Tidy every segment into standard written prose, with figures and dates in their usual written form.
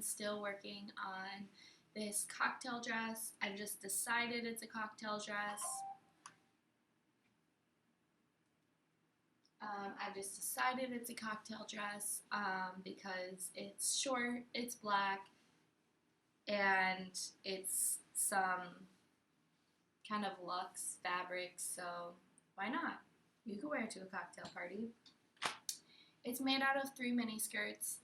I'm still working on this cocktail dress. I've just decided it's a cocktail dress. Because it's short, it's black, and it's some kind of luxe fabric, so why not? You could wear it to a cocktail party. It's made out of 3 mini skirts,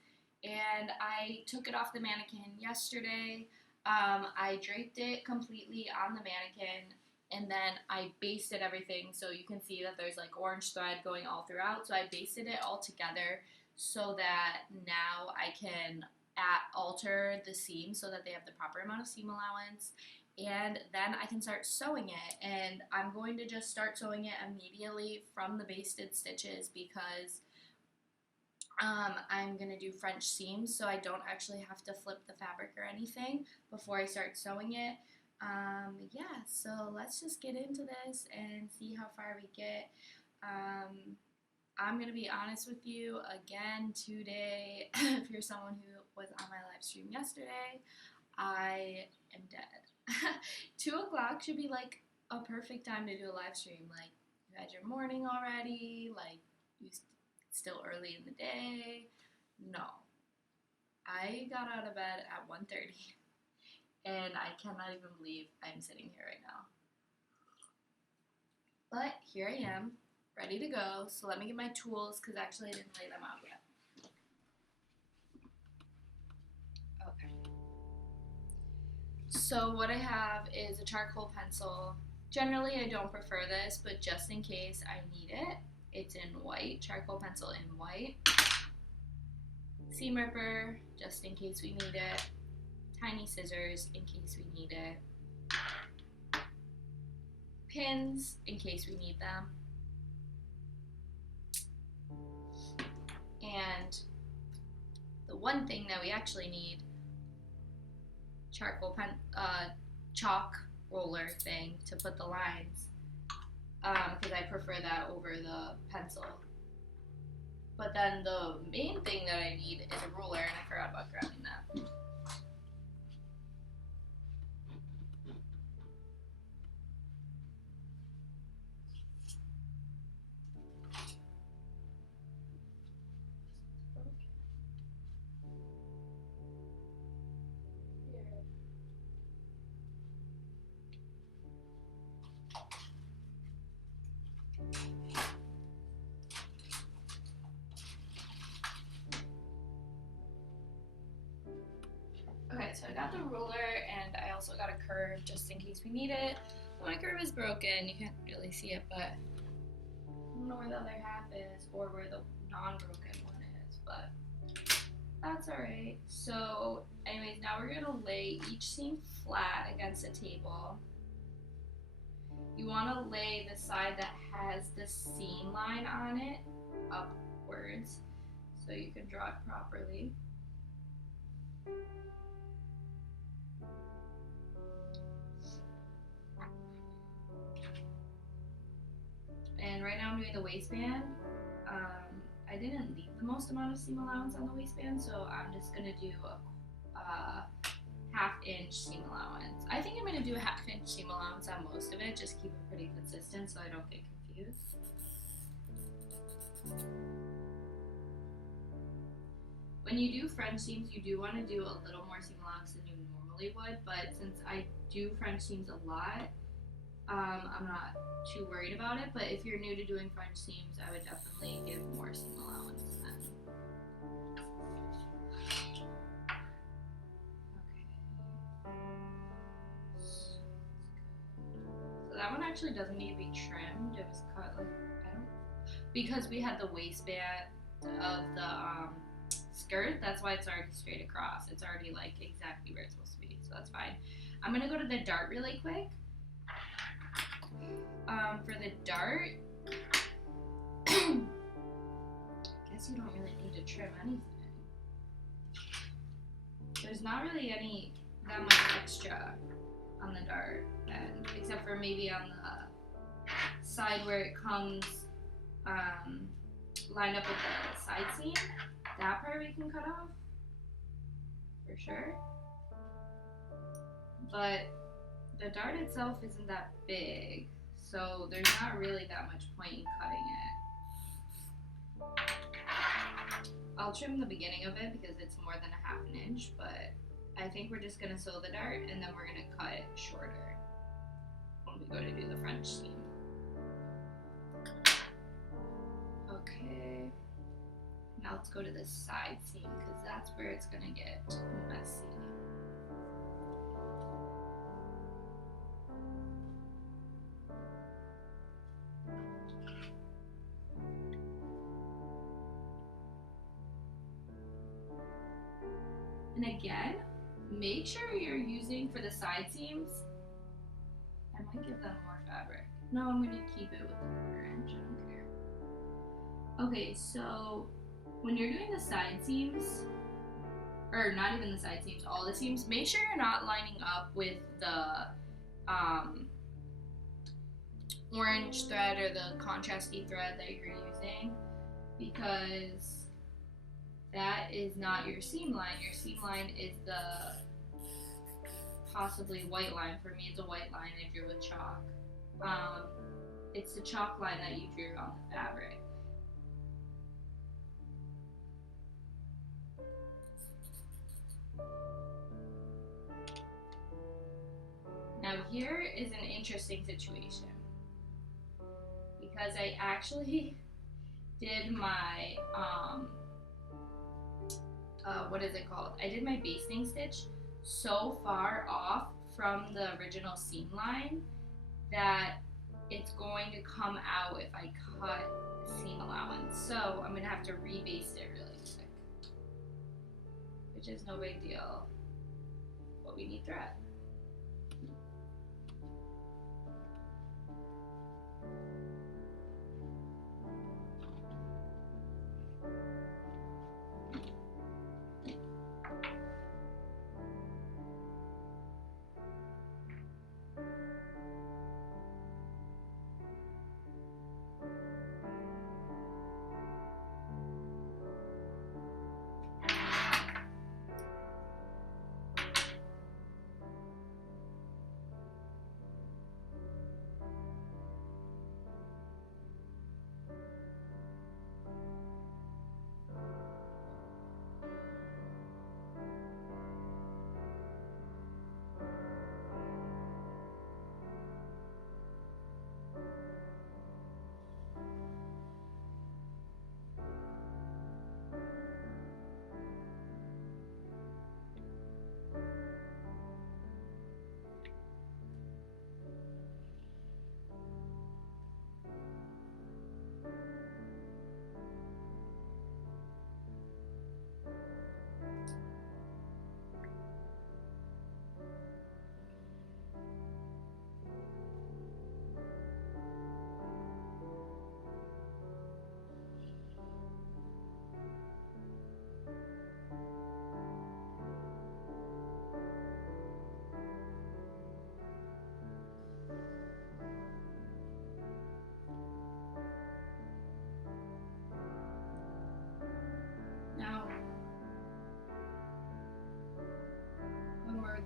and I took it off the mannequin yesterday. I draped it completely on the mannequin, and then I basted everything, so you can see that there's like orange thread going all throughout. So I basted it all together so that now I can alter the seam so that they have the proper amount of seam allowance, and then I can start sewing it. And I'm going to just start sewing it immediately from the basted stitches because I'm going to do French seams, so I don't actually have to flip the fabric or anything before I start sewing it. Yeah, so let's just get into this and see how far we get. I'm going to be honest with you again today. If you're someone who was on my live stream yesterday, I am dead. 2 o'clock should be like a perfect time to do a live stream. Like, you had your morning already, like, it's still early in the day. No. I got out of bed at 1:30, and I cannot even believe I'm sitting here right now. But here I am, ready to go. So let me get my tools, because actually I didn't lay them out yet. Okay. So what I have is a charcoal pencil. Generally I don't prefer this, but just in case I need it, it's in white, charcoal pencil in white. Seam ripper, just in case we need it. Tiny scissors, in case we need it. Pins, in case we need them. And the one thing that we actually need, chalk roller thing to put the lines, because I prefer that over the pencil. But then the main thing that I need is a ruler, and I forgot about grabbing that. Okay, so I got the ruler, and I also got a curve just in case we need it. My curve is broken, you can't really see it, but I don't know where the other half is or where the non-broken one is, but that's alright. So anyways, now we're gonna lay each seam flat against a table. You wanna lay the side that has the seam line on it upwards so you can draw it properly. And right now I'm doing the waistband. I didn't leave the most amount of seam allowance on the waistband, so I'm just gonna do a half-inch seam allowance. I think I'm gonna do a half-inch seam allowance on most of it, just keep it pretty consistent so I don't get confused. When you do French seams, you do want to do a little more seam allowance than you normally would, but since I do French seams a lot, I'm not too worried about it. But if you're new to doing French seams, I would definitely give more seam allowance then. Okay. So that one actually doesn't need to be trimmed. It was cut like, because we had the waistband of the skirt, that's why it's already straight across. It's already like exactly where it's supposed to be, so that's fine. I'm gonna go to the dart really quick. For the dart, I guess you don't really need to trim anything. There's not really that much extra on the dart end, except for maybe on the side where it comes lined up with the side seam. That part we can cut off. for sure. But the dart itself isn't that big, so there's not really that much point in cutting it. I'll trim the beginning of it because it's more than a half an inch, but I think we're just gonna sew the dart and then we're gonna cut it shorter when we go to do the French seam. Okay, now let's go to the side seam because that's where it's gonna get messy. And again, make sure you're using, for the side seams, I might give them more fabric. No, I'm gonna keep it with the 1/4 inch, I don't care. Okay, so when you're doing the side seams, or not even the side seams, all the seams, make sure you're not lining up with the orange thread or the contrasty thread that you're using, because that is not your seam line. Your seam line is the possibly white line. For me, it's a white line I drew with chalk. It's the chalk line that you drew on the fabric. Now here is an interesting situation because I actually did my what is it called? I did my basting stitch so far off from the original seam line that it's going to come out if I cut the seam allowance. So I'm gonna have to rebaste it really quick, which is no big deal, but we need thread.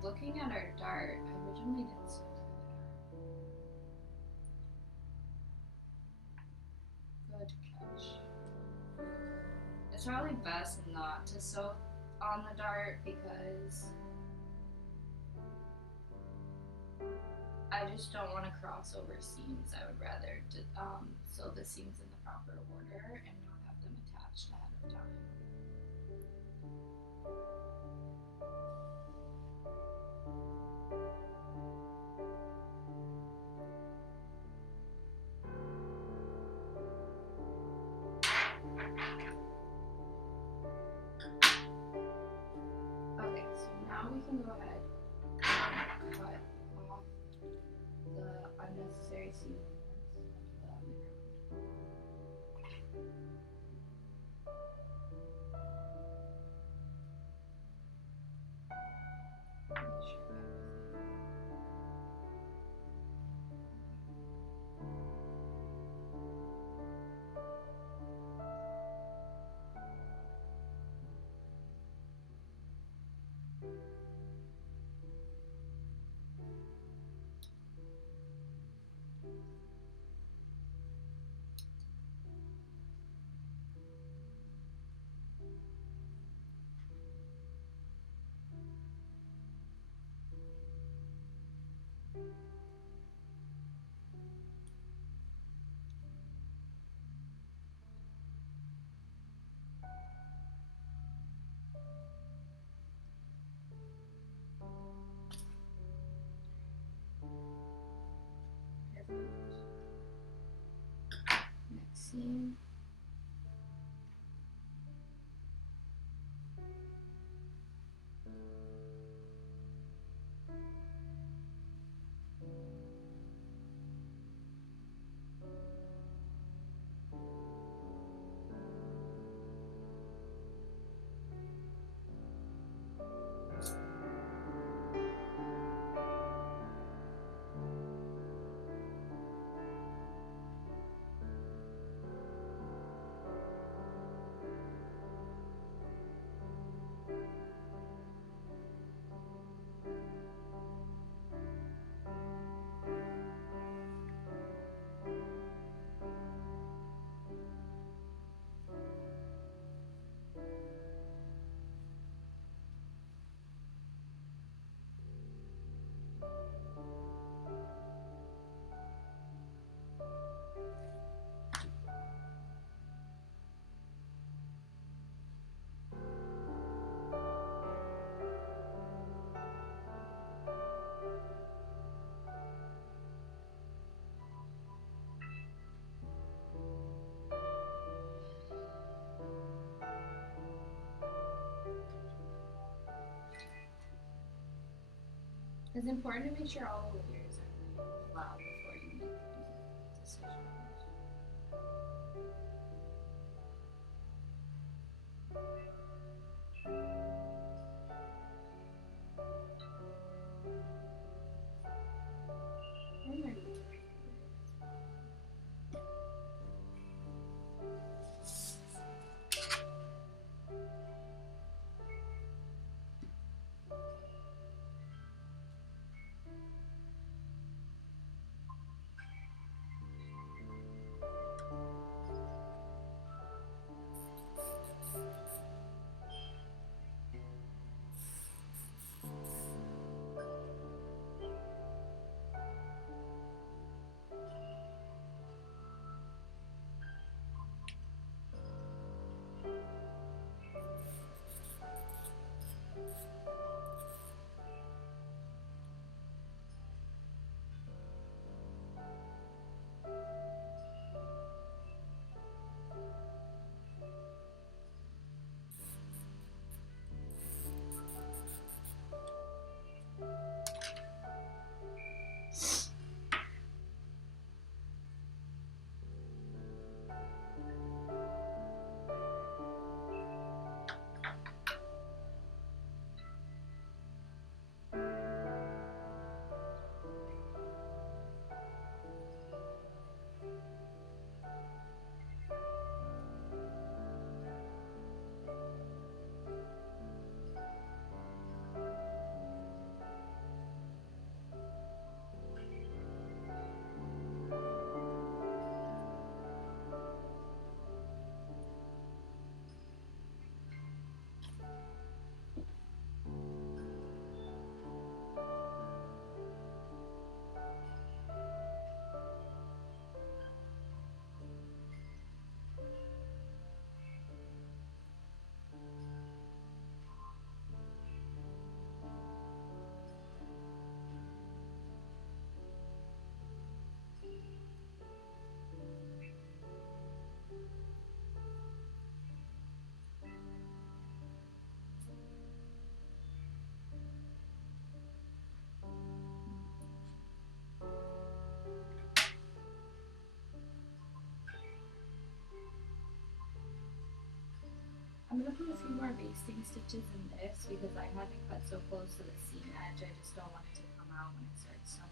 Looking at our dart, I originally didn't sew the dart. Good catch. It's probably best not to sew on the dart because I just don't want to cross over seams. I would rather sew the seams in the proper order and not have them attached ahead of time. Okay, so now we can go ahead and cut off the unnecessary seam It's important to make sure all the layers are laid flat before you make any decisions. I'm going to put a few more basting stitches in this because I had it cut so close to the seam edge. I just don't want it to come out when I start sewing.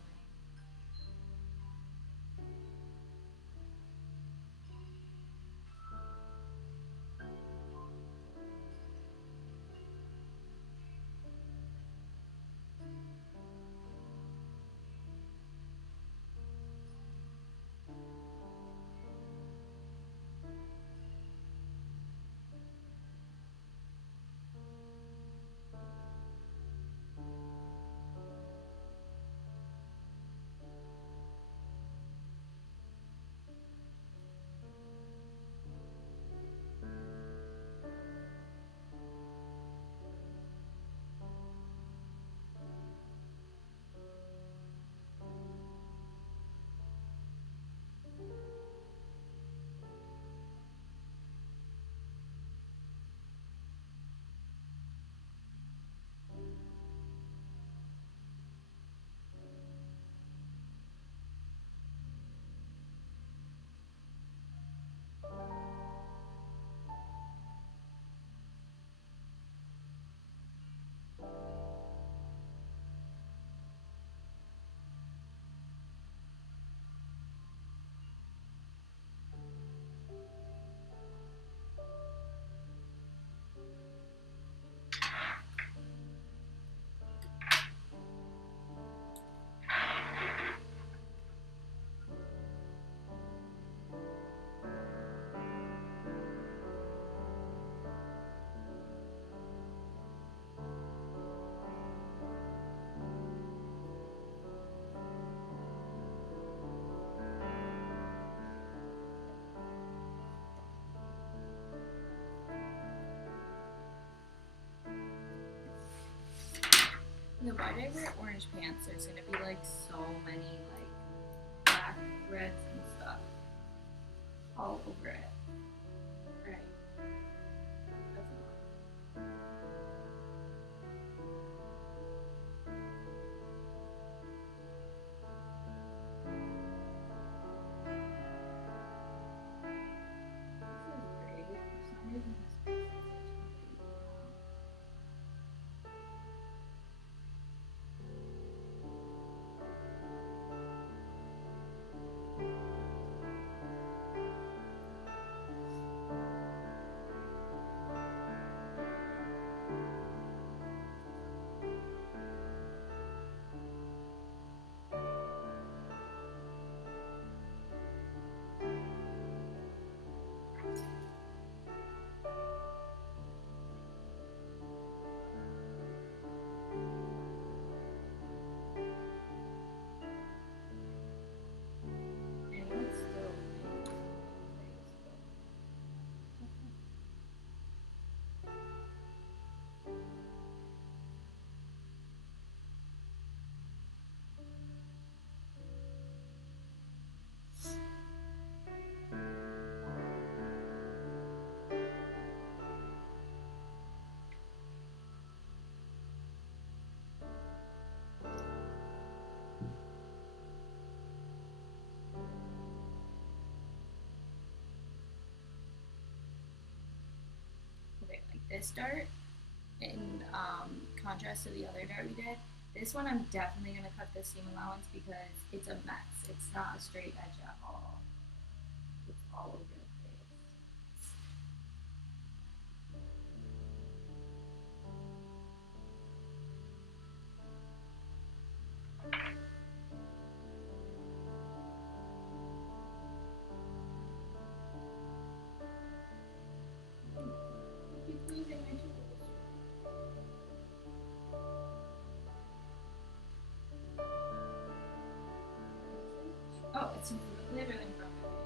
The why did I wear orange pants? There's gonna be like so many like black threads and stuff all over it. Right. That's enough. this dart in contrast to the other dart we did. This one I'm definitely going to cut the seam allowance because it's a mess. It's not a straight edge at all. It's all over the place. Oh, it's literally in front of me.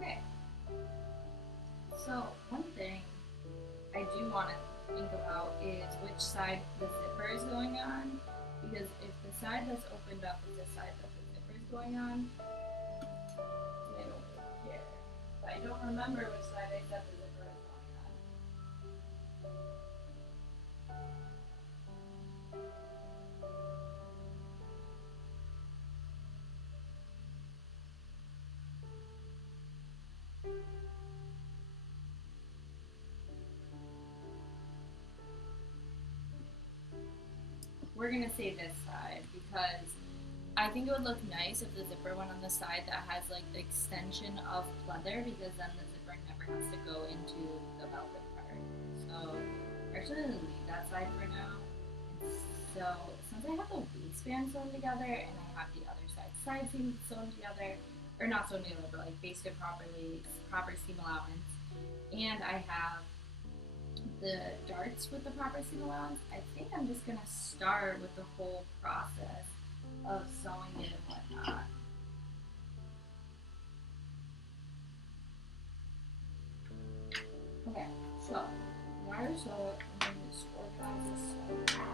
Okay. So one thing I do want to think about is which side the zipper is going on, because if the side that's opened up is the side that the zipper is going on, I don't really care. But I don't remember which side I said the zipper is going on. We're gonna say this side because I think it would look nice if the zipper went on the side that has like the extension of pleather, because then the zipper never has to go into the velvet part. So we're actually gonna leave that side for now. So since I have the waistband sewn together and I have the other side seam sewn together, or not sewn together, but like basted properly, proper seam allowance, and I have the darts with the proper seam allowance, I think I'm just gonna start with the whole process of sewing it and whatnot. Okay, so in order to sew it, I'm gonna just organize this sew.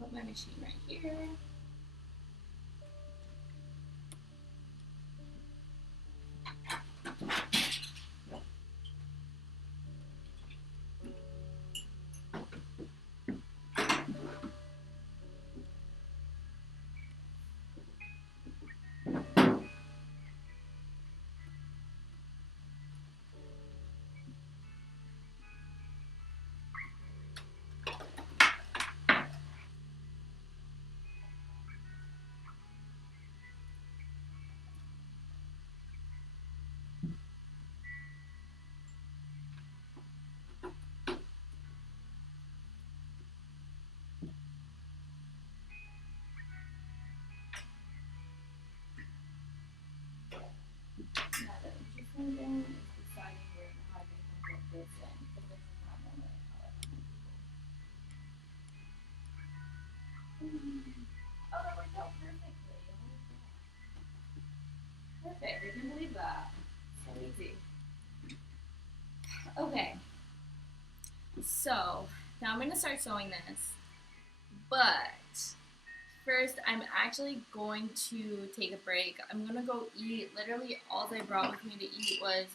Put my machine right here. Now the interesting thing is deciding where how they can get this in, because this is not normally how I want it. Oh, that worked out perfectly. Perfect, I didn't believe that. So easy. Okay, so now I'm going to start sewing this, but first I'm actually going to take a break. I'm going to go eat. Literally all they brought with me to eat was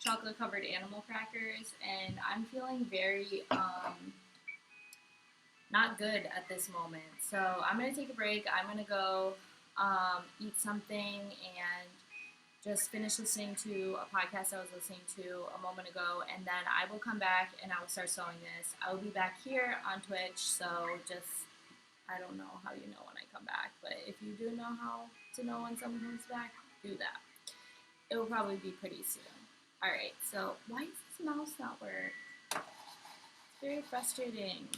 chocolate covered animal crackers, and I'm feeling very not good at this moment. So I'm going to take a break. I'm going to go eat something and just finish listening to a podcast I was listening to a moment ago, and then I will come back and I will start sewing this. I will be back here on Twitch, so just I don't know how you know when I come back, but if you do know how to know when someone comes back, do that. It will probably be pretty soon. Alright, so why does this mouse not work? It's very frustrating.